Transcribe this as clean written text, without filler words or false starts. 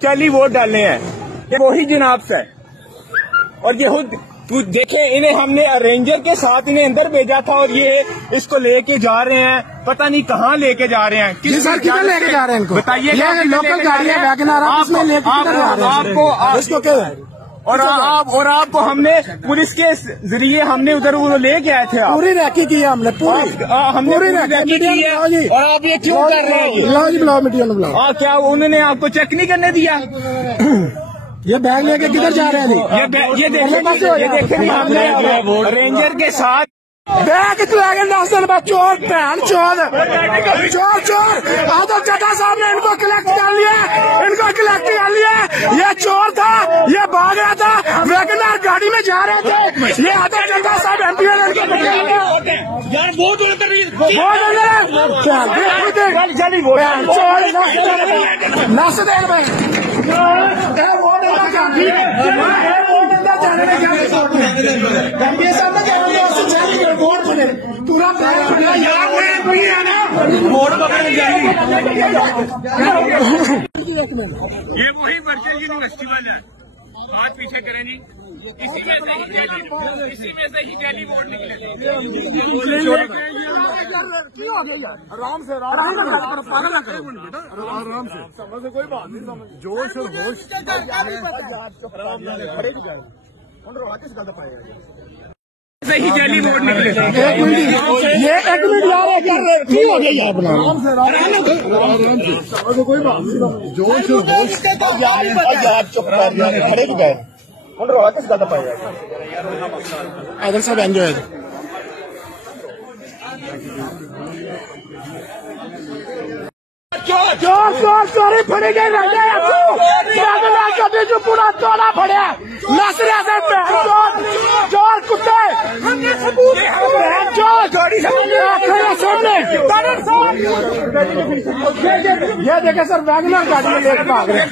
40 vote डालने हैं, ये वही जनाब से। और ये खुद देखे, इन्हें हमने रेंजर के साथ इन्हें अंदर भेजा था और ये इसको लेके जा रहे हैं, पता नहीं कहाँ लेके जा रहे हैं। किस सर किधर लेके जा रहे हैं इनको बताइए। लोकल गाड़ी है वैगनआर, आपको और आपको हमने पुलिस के जरिए हमने उधर वो लेके आए थे। पूरी रैकी की है हमने, पूरी रैकी की है। और आप ये क्यों कर रहे हैं? बुलाओ जी, बुलाओ मीडिया में बुलाओ। क्या उन्होंने आपको चेक नहीं करने दिया? ये बैग लेके किधर जा रहे हैं? ये देखें हमने रेंजर के साथ बैग चोर भैन चोर चोर आदर चड्ढा साहब ने इनको कलेक्ट कर लिया, ये चोर था, ये भाग रहा था, वैगनआर गाड़ी में जा रहे थे। ये आदर चड्ढा साहब एमपी पूरा ये वही वर्चुअल यूनिवर्सिटी वाले हैं, हाथ पीछे करें जी। इसी में से ही जाली वोट निकले। आराम से समझ से कोई बात नहीं, जोश और होश सही जाली वोट निकले। ये एक मिनट यार की हो गया यार, आराम से समझ से कोई बात नहीं, जोश और होश यार चुप कर यार, खड़े क्यों गए? किस गलत पाया इधर सब एंजॉय चोरी फड़ी गई जो पूरा चोरा फड़िया नस रहा चोर कुत्ते ये देखे सर वैगनआर गाड़ी में लेकर भाग रहे।